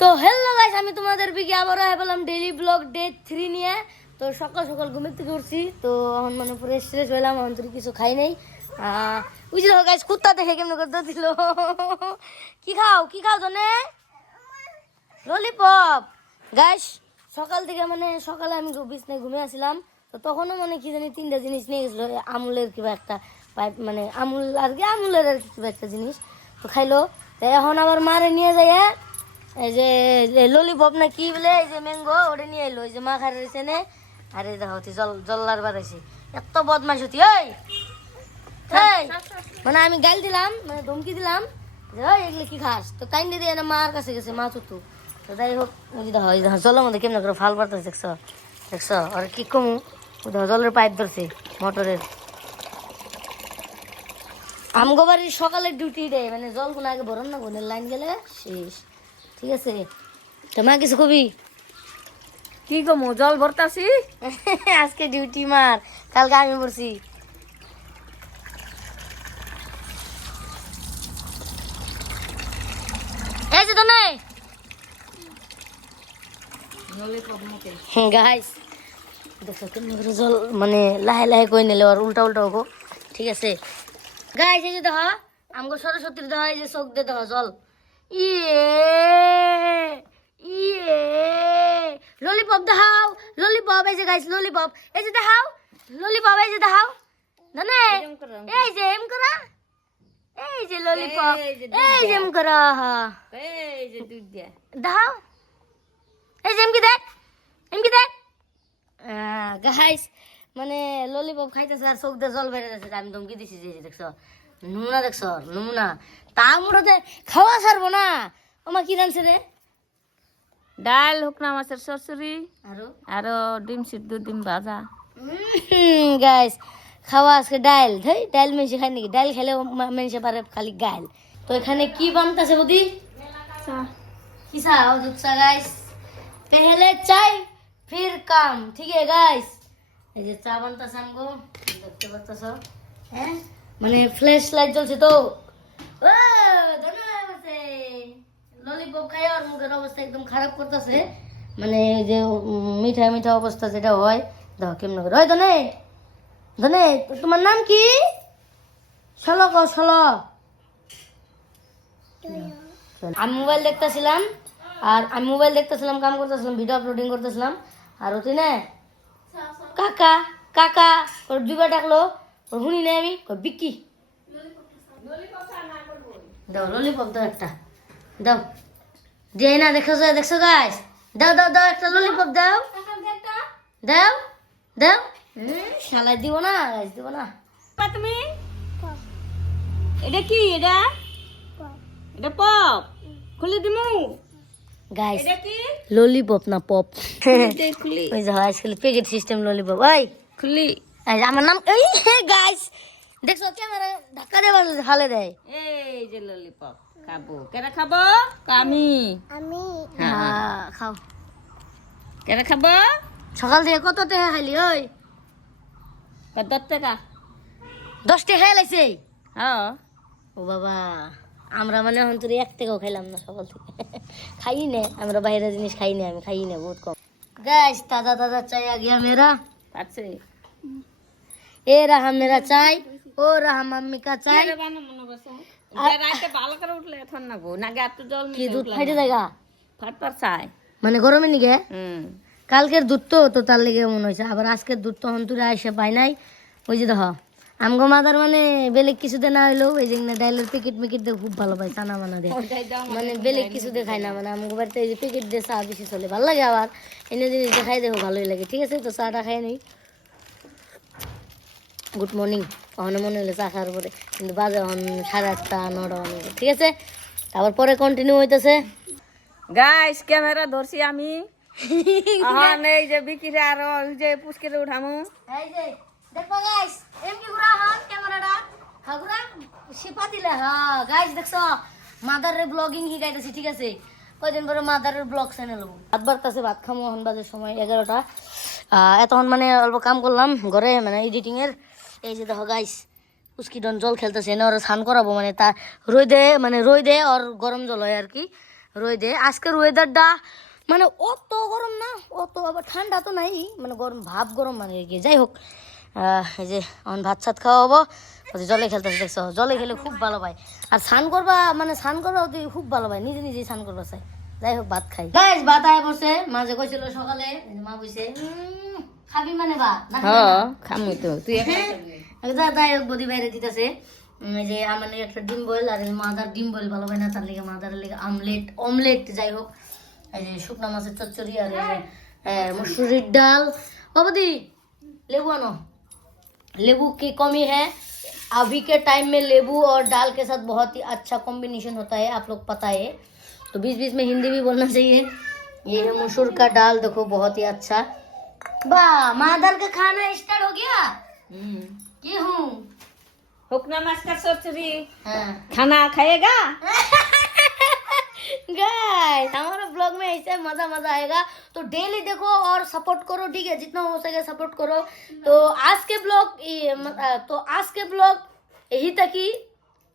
তো hello guys, আমি তোমাদের বিকে আবারও বললাম ডেইলি ব্লগ ডে 3 নিয়ে। তো সকাল সকাল ঘুমের থেকে উঠছি, তো এখন মানে পুরো স্ট্রেস হইলাম, এখন তো কিছু খাই নাই। বুঝলি গাইস, কুত্তা দেখে কেমন করতে দিল। কি খাও জনে? ললিপপ। গাইস সকাল থেকে মানে সকালে আমি বিছনায় ঘুমিয়ে আসছিলাম, তো তখনও মানে কি জানি 3টা জিনিস নিয়ে গেছিলো, আমুলের কিবা একটা পাইপ, মানে আমুলের আর কি কিবা একটা জিনিস, তো খাইলো। তো এখন আবার মারে নিয়ে যায় এই যে ললিপপ না কি বলে, এই যে ম্যাঙ্গো ওটা নিয়ে এলো, এই যে মা খাই রয়েছে নে। আর এই দেখো জল্লার বাড়াইছে, এত বদমাইশ হতি। ওই মানে আমি গাল দিলাম, মানে ধমকি দিলাম যে ওই এগুলো কি খাস, তো কাইন্ডে দিয়ে না মার কাছে গেছে, মা চুতু। তো যাই হোক, ওই যে দেখো জলের মধ্যে কেমন করে ফাল পারতেছে, দেখছো আর কি কমু, দেখো জলের পাইপ ধরছে মোটরের। আমগো বাড়ির সকালের ডিউটি রে, মানে জল কোনো আগে ভরন না, বোনের লাইন গেলে শেষ। ঠিক আছে, তো মা কিছু কবি? কি গো জল ভরতাছি। আজকে ডিউটি মার, কালকে আমি পড়ছি। এই যে তো নাই গাইস, দেখো কেমন করে জল মানে লাহে লাহে কই নিলে আর উল্টা উল্টা হবো। ঠিক আছে গাইস, এই যে দেখো আমগো সরস্বতীর দেখো, এই যে চোখ দিয়ে দেখো জল। ইয়ে ইয়ে ললিপপ দেখাও, ললিপপ, এই যে গাইস ললিপপ, এই যে দেখাও ললিপপ, এই যে দেখাও ধনে, এই যে এম করা, এই যে ললিপপ, এই যে এম করা, এই যে দুধ দিয়া দেখাও, এই যে এমকি দেখ, এমকি দেখ। গাইস মানে ললিপপ খাইতেছে আর চোখ দিয়ে জল বেড়ে যাচ্ছে, আমি ধমকি দিছি যে দেখছো নমুনা, দেখছো নমুনা, তা মুঠোতে খাওয়া ছাড়বো না। আমার কি জানছে রে? ডাল হুকনা মাছের চচ্চড়ি আরো আরো ডিম সিদ্ধ, ডিম ভাজা। গাইস খাওয়া আজকে ডাল, ধই ডাল মেশে খাই নাকি? ডাল খেলে মেশে পারে খালি গাল। তো এখানে কি বানতেছে বুদি? কি চা? দুধ চা গাইস। पहले चाय फिर काम, ठीक है गाइस। এই যে চা বানতেছে আমগো, দেখতে পাচ্ছ হ্যাঁ, মানে ফ্ল্যাশ লাইট জ্বলছে তো। ও ধন্যবাদ। ললিপপ খাই আর মুখের অবস্থা একদম খারাপ করতেছে, মানে এই যে মিঠা মিঠা অবস্থা যেটা হয়, দেখো কেমন করে। ওই ধনে, ধনে তোমার নাম কি? চলো গো চলো। আমি মোবাইল দেখতেছিলাম, কাম করতেছিলাম, ভিডিও আপলোডিং করতেছিলাম। আর ওতে না কাকা কাকা ওর দুবার ডাকলো, ওর শুনি নাই আমি, বিক্কি দাও ললিপপ, দাও একটা দাও, দিয়ে না দেখছো গাইস, দাও দাও দাও একটা ললিপপ দাও, দাও দাও। শালাই দিব না গাইস, দিব না। তুমি এটা কি? এটা এটা পপ খুলে দিমু। গাইস এটা কি? ললিপপ না পপ। খুলি ওই যে আজকাল প্যাকেট সিস্টেম ললিপপ। ওই খুলি। আমার নাম এই গাইস, দেখছো ক্যামেরা ধাক্কা দেবার হালে দেয়। এই যে ললিপপ খাবো, কেরা খাবো? আমি খাও। কেরা খাবো? সকাল থেকে কত টাকা খাইলি? ওই 10 টাকা। 10 টাকা খাই লাইছে। হ্যাঁ ও বাবা, আমরা মানে এখন তোর 1 টাকাও খাইলাম না সকাল থেকে। খাই না আমরা, বাইরের জিনিস খাই না, আমি খাই না বহুত কম। গাইস তাজা তাজা চাই आ गया मेरा, আছে। ये रहा मेरा चाय, ओ रहा मम्मी का चाय। রাতে ভালো করে উঠলে এখন না গো, না গাতে জল কি মিশে দুধ উঠলে ফাইটে জায়গা, ফাটবার চাই। মানে গরমে নিগে হুম কালকের দুধ তো তার লেগে মনে হয়েছে। আবার আজকের দুধ তো হন্তুরে আইসে পাই নাই। ওই যে দেখো আমগো মাদার মানে বেলেগ কিছু দিয়ে না হইলেও এই যে ডাইলের প্যাকেট মেকেট দিয়ে খুব ভালো পাই, চানা মানা দিয়ে, মানে বেলেগ কিছু দিয়ে খাই না। মানে আমগো বাড়িতে এই যে প্যাকেট দিয়ে চা বেশি চলে, ভালো লাগে। আবার এনে জিনিস দিয়ে খাই দেখো ভালোই লাগে। ঠিক আছে, তো চাটা খাই নেই। গুড মর্নিং, ওখানে মনে হলো চা খাওয়ার পরে, কিন্তু বাজে এখন 8:30 9টা অনেক। ঠিক আছে, আবার পরে কন্টিনিউ হইতেছে। গাইস ক্যামেরা ধরছি আমি। এখন এই যে বিকিরে আর ওই যে পুষ্কিরে উঠামু। এই যে দেখো গাইস, এমকি ঘুরা হন ক্যামেরাটা, হ্যাঁ ঘুরা শিপা দিলে। হ্যাঁ গাইস দেখছো মাদারের ব্লগিং শিখাইতেছি। ঠিক আছে, কয়দিন পরে মাদারের ব্লগ চ্যানেল হবো। ভাত বাড়তেছে, ভাত খামো। এখন বাজে সময় 11টা। এতক্ষণ মানে অল্প কাম করলাম ঘরে, মানে এডিটিং এর। এই যে দেখো গাইস পুষ্কিডন জল খেলতেছে, এনে ওরা স্নান করাবো, মানে তা রই দে, মানে রই দে ওর গরম জল হয় আর কি। রোদে। আজকের ওয়েদারটা মানে অত গরম না, অত আবার ঠান্ডা তো নাই, মানে গরম ভাব, গরম মানে গিয়ে যাই হোক। এই যে এখন ভাত সাত খাওয়া হবো, ওই যে জলে খেলতেছে দেখছো, জলে খেলে খুব ভালো পায়। আর স্নান করবা মানে স্নান করবা ওদের খুব ভালো পায়, নিজে নিজেই স্নান করবা চাই। যাই হোক ভাত খাই গাইস, ভাত আয় বসে, মাঝে কইছিল সকালে, এই যে মা বইছে খাবি মানে ভাত না খাবি না? খামু তো তুই যাই হোক বদি বাইরে দিতেছে। এই যে আমার একটা ডিম বয়েল, আর মাদার ডিম বয়েল ভালো হয় না, তার লেগে মাদারের লেগে অমলেট যাই হোক। এই যে শুকনা মাছের চচ্চড়ি, আর এই যে মসুরির ডাল। ও বদি लेबू आनो, लेबू की कमी है अभी के टाइम में। लेबू और दाल के साथ बहुत ही अच्छा कॉम्बिनेशन होता है, आप लोग पता है, तो बीच बीच में हिंदी भी बोलना चाहिए। ये है मसूर का दाल, देखो बहुत ही अच्छा। वाह, मादर का खाना स्टार्ट हो गया। की हूँ हुकना माछ का चौचरी हाँ। खाना खाएगा। गाइस हमारा ब्लॉग में ऐसे मजा मजा आएगा, तो डेली देखो और सपोर्ट करो, ठीक है, जितना हो सके सपोर्ट करो। तो आज के ब्लॉग यही तक ही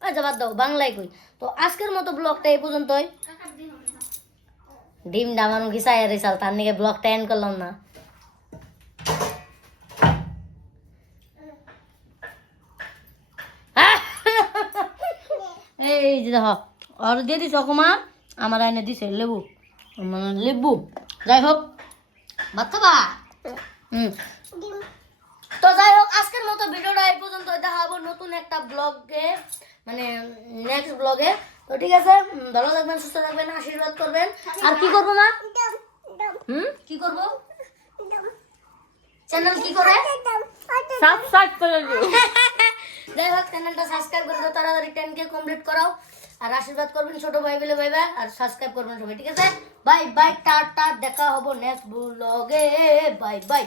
जवाब दो बांग्लाয় কই। তো আজকের মতো ব্লগটা এই পর্যন্তই। ডিম ডামানো ঘিসায় রেসাল, তার নিকে ব্লগটা এন্ড করলাম না। এই যে দেখো আর দিয়ে দিস অকমা, আমার আইনে দিছে লেবু, মানে লেবু। যাই হোক ভাত খাবা। তো যাই হোক আজকের মতো ভিডিওটা এই পর্যন্ত, দেখা হবো নতুন একটা ব্লগে, মানে নেক্সট ব্লগে। তো ঠিক আছে, ভালো থাকবেন, সুস্থ থাকবেন, আশীর্বাদ করবেন। আর কি করবো মা? কি করবো? চ্যানেল কি করে? সাবস্ক্রাইব করে দিও। যাই হোক চ্যানেলটা সাবস্ক্রাইব করে দাও, তাড়াতাড়ি 10K কমপ্লিট করাও। আর আশীর্বাদ করবেন ছোট ভাই বলে, বাই বাই, আর সাবস্ক্রাইব করবেন সবাই, ঠিক আছে? বাই বাই, টাটা, দেখা হবো নেক্সট ব্লগে, বাই বাই।